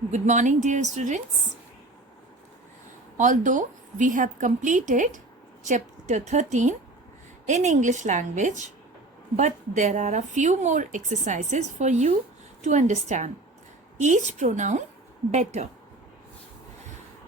Good morning, dear students. Although we have completed chapter 13 in English language, but there are a few more exercises for you to understand each pronoun better.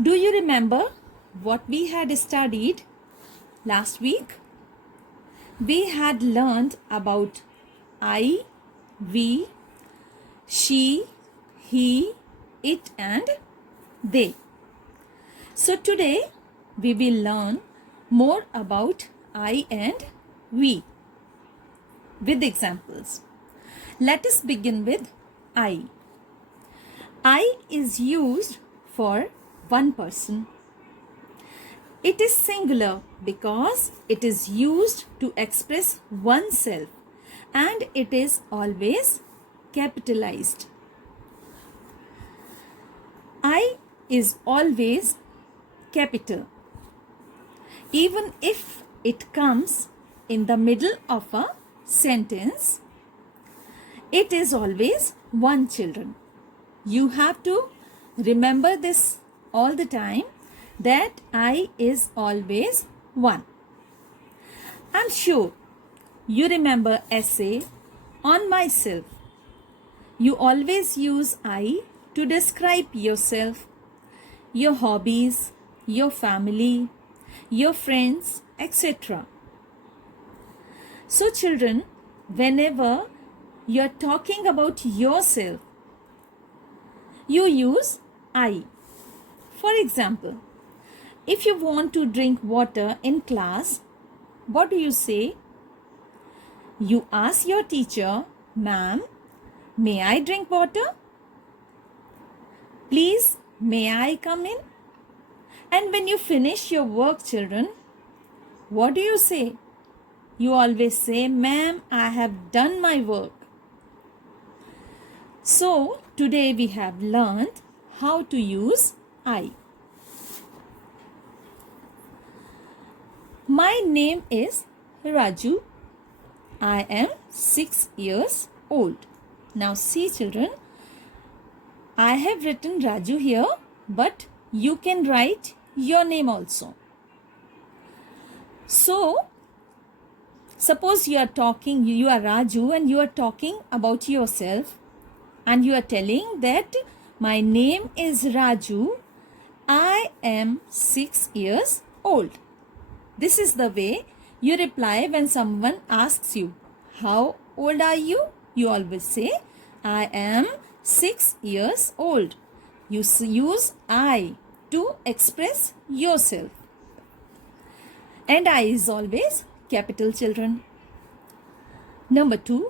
Do you remember what we had studied last week? We had learned about I, we, she, he, it and they. So today we will learn more about I and we with examples. Let us begin with I. I is used for one person. It is singular because it is used to express oneself and it is always capitalized. I is always capital, even if it comes in the middle of a sentence. It is always one children. You have to remember this all the time, that I is always one. I'm sure you remember essay on myself. You always use I to describe yourself, your hobbies, your family, your friends, etc. So children, whenever you are talking about yourself, you use I. For example, if you want to drink water in class, what do you say? You ask your teacher, "Ma'am, may I drink water? Please, may I come in?" And when you finish your work, children, what do you say? You always say, "Ma'am, I have done my work." So, today we have learned how to use I. My name is Raju. I am 6 years old. Now see children, I have written Raju here, but you can write your name also. So, suppose you are Raju and you are talking about yourself and you are telling that my name is Raju. I am 6 years old. This is the way you reply when someone asks you, "How old are you?" You always say, "I am 6 years old." You use I to express yourself. And I is always capital, children. Number 2,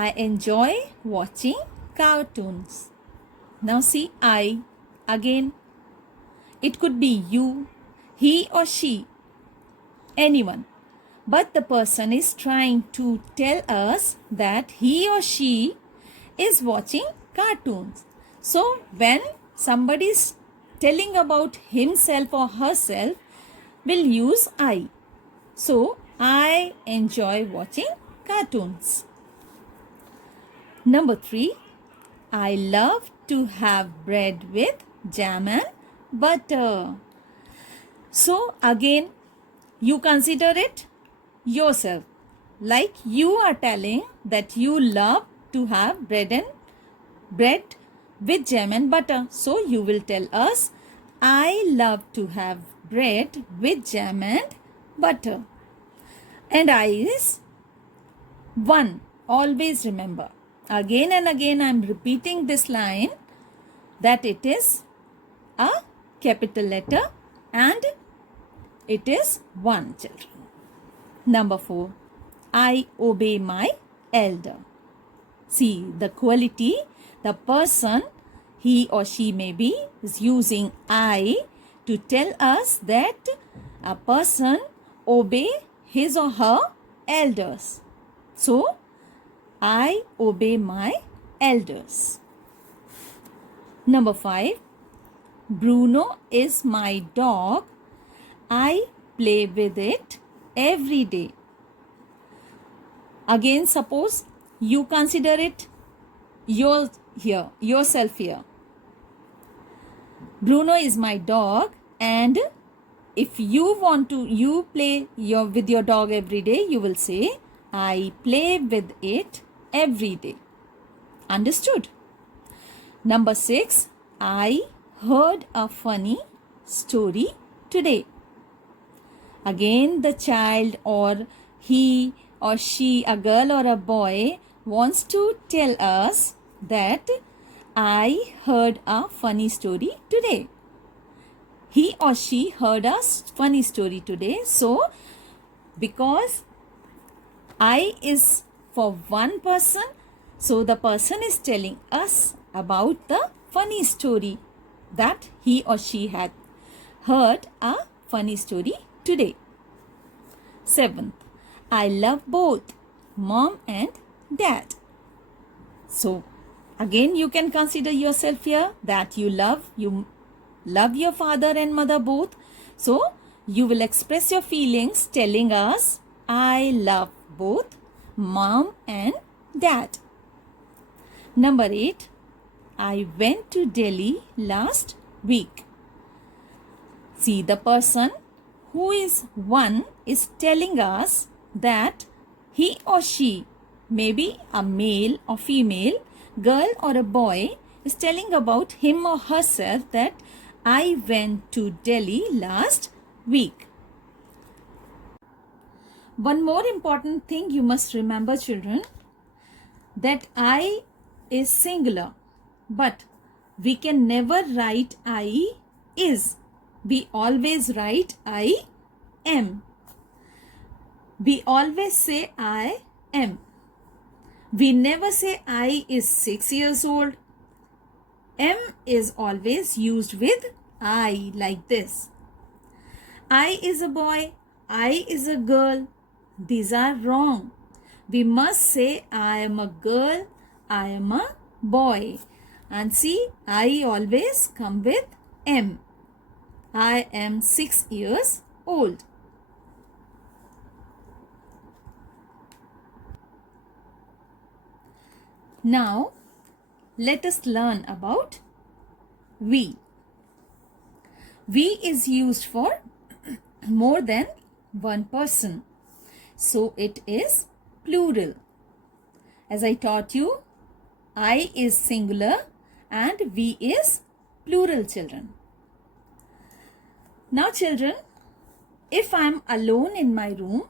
I enjoy watching cartoons. Now see I again. It could be you, he or she, anyone. But the person is trying to tell us that he or she is watching cartoons. So when somebody is telling about himself or herself, we'll use I. So I enjoy watching cartoons. Number 3, I love to have bread with jam and butter. So again, you consider it yourself. Like you are telling that you love to have bread with jam and butter. So you will tell us, I love to have bread with jam and butter. And I is one. Always remember. Again and again I am repeating this line, that it is a capital letter and it is one, children. Number 4, I obey my elder. See the quality, the person, he or she may be, is using I to tell us that a person obey his or her elders. So, I obey my elders. Number 5, Bruno is my dog. I play with it every day. Again, suppose you consider it yourself here. Bruno is my dog, and if you want to play with your dog every day, you will say, I play with it every day. Understood? Number 6, I heard a funny story today. Again, the child, or he or she, a girl or a boy, wants to tell us that I heard a funny story today. He or she heard a funny story today. So, because I is for one person, so the person is telling us about the funny story that he or she had heard a funny story today. 7th, I love both mom and dad. So again, you can consider yourself here that you love your father and mother both. So you will express your feelings telling us, I love both mom and dad. Number 8, I went to Delhi last week. See, the person who is one is telling us that he or she, maybe a male or female, girl or a boy, is telling about him or herself that I went to Delhi last week. One more important thing you must remember, children, that I is singular, but we can never write I is. We always write I am. We always say I am. We never say I is 6 years old. M is always used with I, like this. I is a boy. I is a girl. These are wrong. We must say I am a girl. I am a boy. And see, I always come with M. I am 6 years old. Now, let us learn about we. We is used for more than one person. So, it is plural. As I taught you, I is singular and we is plural, children. Now, children, if I am alone in my room,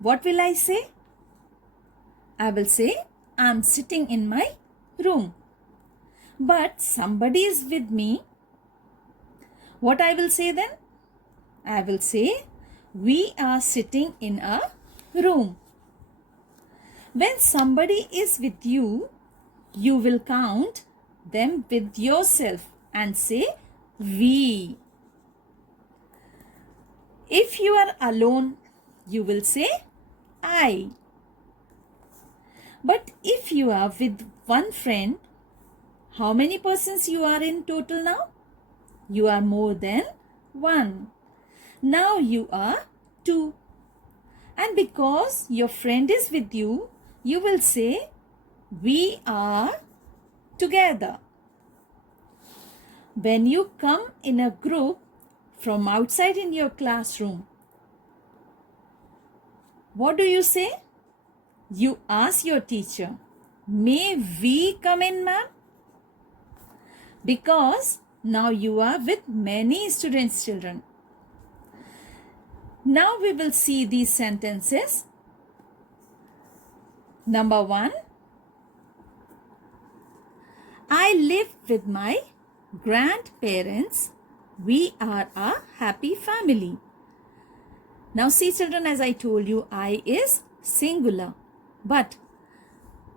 what will I say? I will say, I am sitting in my room. But somebody is with me. What I will say then? I will say, we are sitting in a room. When somebody is with you, you will count them with yourself and say, we. If you are alone, you will say, I. But if you are with one friend, how many persons you are in total now? You are more than one. Now you are two. And because your friend is with you, you will say, we are together. When you come in a group from outside in your classroom, what do you say? You ask your teacher, may we come in, ma'am? Because now you are with many students, children. Now we will see these sentences. Number 1, I live with my grandparents. We are a happy family. Now see, children, as I told you, I is singular, but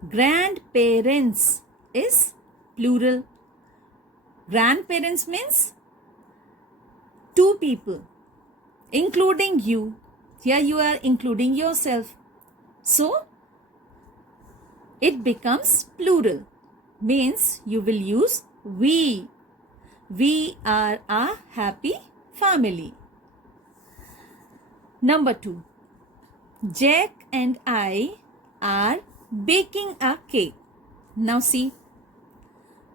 grandparents is plural. Grandparents means 2 people, including you. Here you are including yourself. So, it becomes plural. Means you will use we. We are a happy family. Number 2. Jack and I are baking a cake. Now see,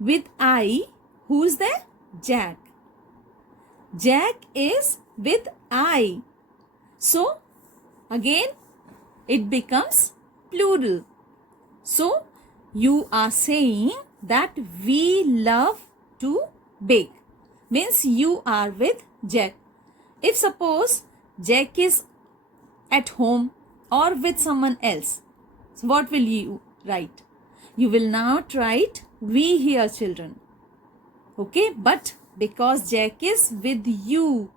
with I, who is there? Jack. Jack is with I. So, again, it becomes plural. So, you are saying that we love to bake. Means you are with Jack. If suppose Jack is at home or with someone else, so what will you write? You will not write we here, children. Okay, but because Jack is with you,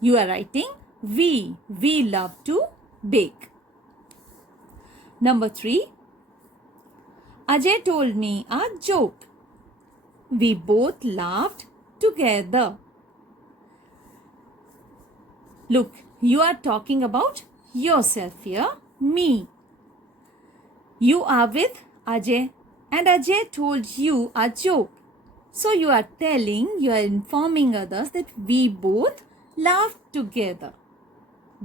you are writing we. We love to bake. Number 3. Ajay told me a joke. We both laughed together. Look, you are talking about yourself here, me. You are with Ajay and Ajay told you a joke. So you are informing others that we both laughed together.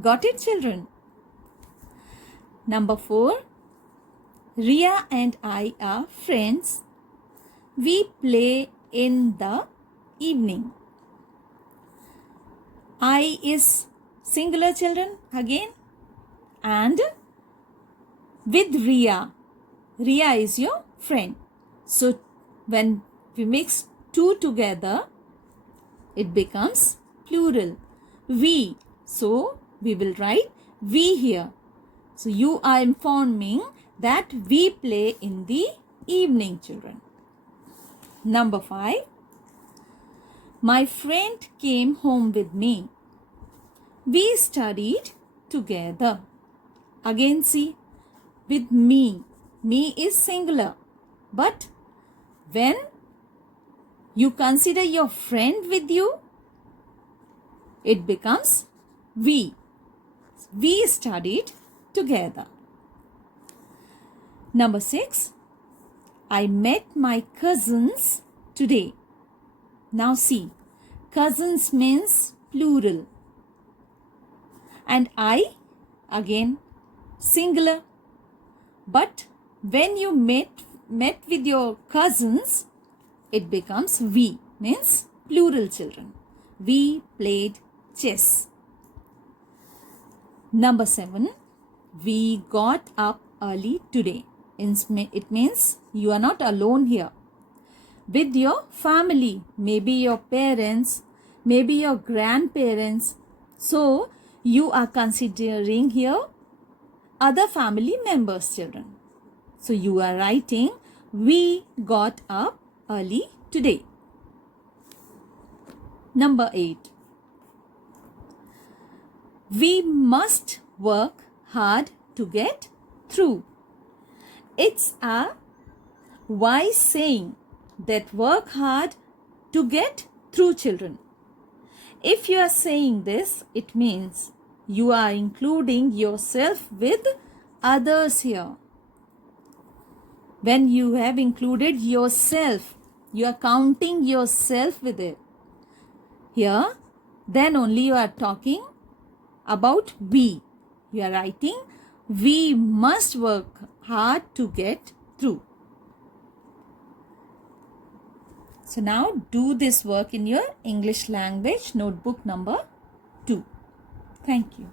Got it, children? Number 4. Ria and I are friends. We play in the evening. I is singular, children, again. And with Ria. Ria is your friend. So when we mix two together, it becomes plural. We. So we will write we here. So you are informing that we play in the evening, children. Number 5. My friend came home with me. We studied together. Again, see, with me. Me is singular. But when you consider your friend with you, it becomes we. We studied together. Number 6. I met my cousins today. Now see, cousins means plural. And I, again, singular. But when you met with your cousins, it becomes we, means plural, children. We played chess. Number 7. We got up early today. It means you are not alone here. With your family, maybe your parents, maybe your grandparents. So, you are considering here other family members, children. So, you are writing, we got up early today. Number 8. We must work hard to get through. It's a wise saying that work hard to get through, children. If you are saying this, it means you are including yourself with others here. When you have included yourself, you are counting yourself with it. Here, then only you are talking about we. You are writing, we must work hard to get through. So now do this work in your English language notebook number 2. Thank you.